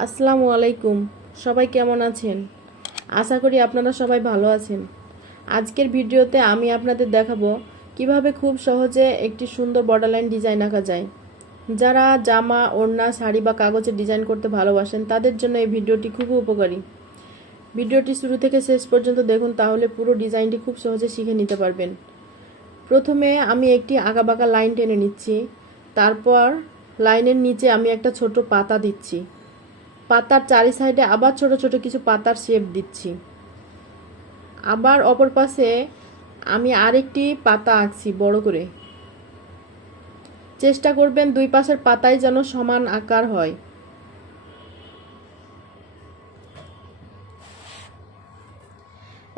আসসালামু আলাইকুম। সবাই কেমন আছেন? আশা করি আপনারা সবাই ভালো আছেন। আজকের ভিডিওতে আমি আপনাদের দেখাবো কিভাবে খুব সহজে একটি সুন্দর বর্ডারলাইন ডিজাইন আঁকা যায়। যারা জামা, ওড়না, শাড়ি বা কাগজে ডিজাইন করতে ভালোবাসেন তাদের জন্য এই ভিডিওটি খুবই উপকারী। ভিডিওটি শুরু থেকে শেষ পর্যন্ত দেখুন, তাহলে পুরো ডিজাইনটি খুব সহজে শিখে নিতে পারবেন। প্রথমে আমি একটি আঁকাবাঁকা লাইন টেনে নিচ্ছি। তারপর লাইনের নিচে আমি একটা ছোট পাতা দিচ্ছি। পাতার চারি সাইডে আবার ছোট ছোট কিছু পাতার শেপ দিচ্ছি। আবার অপর পাশে আমি আরেকটি পাতা আঁকছি বড় করে। চেষ্টা করবেন দুই পাশের পাতাই যেন সমান আকার হয়।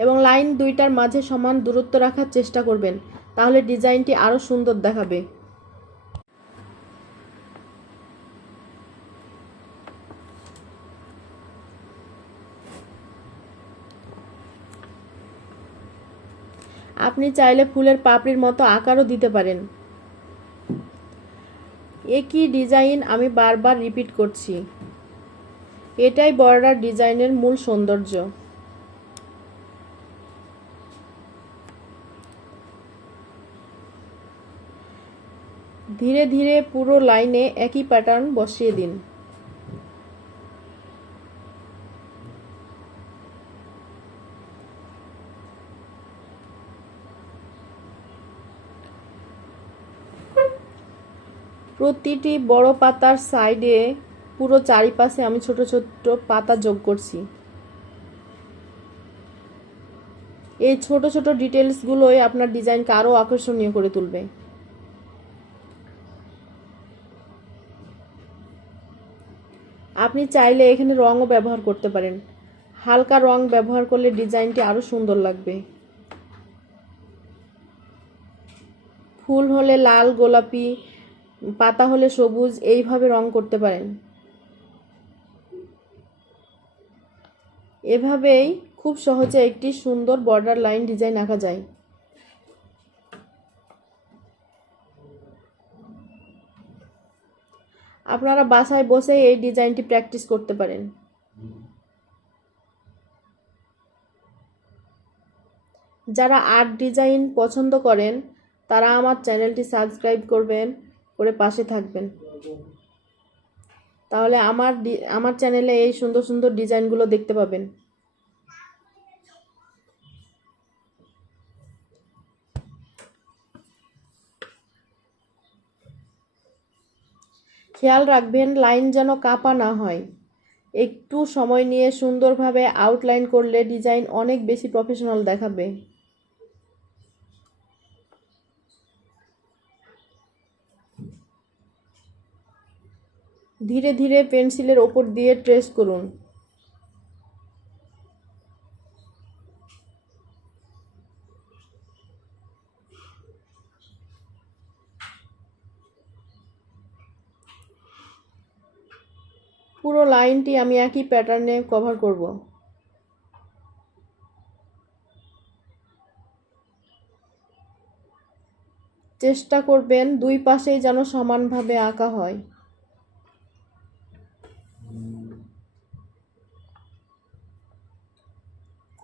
এবং লাইন দুইটার মাঝে সমান দূরত্ব রাখার চেষ্টা করবেন, তাহলে ডিজাইনটি আরও সুন্দর দেখাবে। আপনি চাইলে ফুলের পাপড়ির মতো আকারও দিতে পারেন। একই ডিজাইন আমি বারবার রিপিট করছি। এটাই বর্ডার ডিজাইনের মূল সৌন্দর্য। ধীরে ধীরে পুরো লাইনে একই প্যাটার্ন বসিয়ে দিন। প্রতিটি বড় পাতার সাইডে পুরো চারিপাশে আমি ছোট ছোট পাতা যোগ করছি। এই ছোট ছোট ডিটেলসগুলোই আপনার ডিজাইনকে আরও আকর্ষণীয় করে তুলবে। আপনি চাইলে এখানে রঙও ব্যবহার করতে পারেন। হালকা রং ব্যবহার করলে ডিজাইনটি আরও সুন্দর লাগবে। ফুল হলে লাল, গোলাপি, পাতা হলে সবুজ, এইভাবে রং করতে পারেন। এভাবেই খুব সহজে একটি সুন্দর বর্ডার লাইন ডিজাইন আঁকা যায়। আপনারা বাসায় বসে এই ডিজাইনটি প্র্যাকটিস করতে পারেন। যারা আর্ট ডিজাইন পছন্দ করেন তারা আমার চ্যানেলটি সাবস্ক্রাইব করে পাশে থাকবেন। তাহলে আমার চ্যানেলে এই সুন্দর সুন্দর ডিজাইনগুলো দেখতে পাবেন। খেয়াল রাখবেন লাইন যেন কাঁপা না হয়। একটু সময় নিয়ে সুন্দরভাবে আউটলাইন করলে ডিজাইন অনেক বেশি প্রফেশনাল দেখাবে। ধীরে ধীরে পেন্সিলের ওপর দিয়ে ট্রেস করুন। পুরো লাইনটি আমি একই প্যাটার্নে কভার করব। চেষ্টা করবেন দুই পাশেই যেন সমানভাবে আঁকা হয়।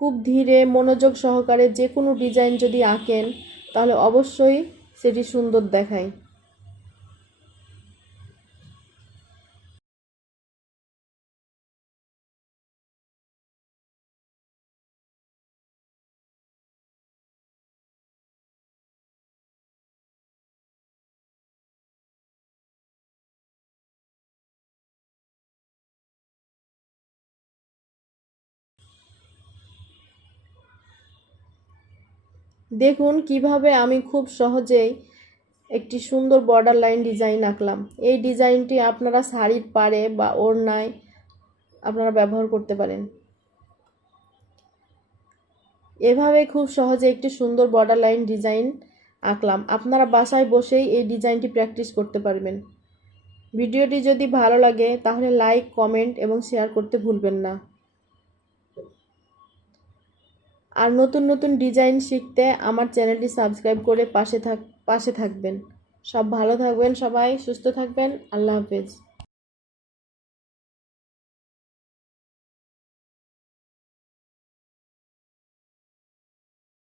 খুব ধীরে মনোযোগ সহকারে যে কোনো ডিজাইন যদি আঁকেন তাহলে অবশ্যই সেটি সুন্দর দেখায়। দেখুন কিভাবে আমি খুব সহজেই একটি সুন্দর বর্ডার লাইন ডিজাইন আঁকলাম। এই ডিজাইনটি আপনারা শাড়ির পাড়ে বা ওড়নায় আপনারা ব্যবহার করতে পারেন। এভাবে খুব সহজে একটি সুন্দর বর্ডার লাইন ডিজাইন আঁকলাম। আপনারা বাসায় বসেই এই ডিজাইনটি প্র্যাকটিস করতে পারবেন। ভিডিওটি যদি ভালো লাগে তাহলে লাইক, কমেন্ট এবং শেয়ার করতে ভুলবেন না। আর নতুন নতুন ডিজাইন শিখতে আমার চ্যানেলটি সাবস্ক্রাইব করে পাশে থাকবেন। সব ভালো থাকবেন, সবাই সুস্থ থাকবেন। আল্লাহ হাফেজ।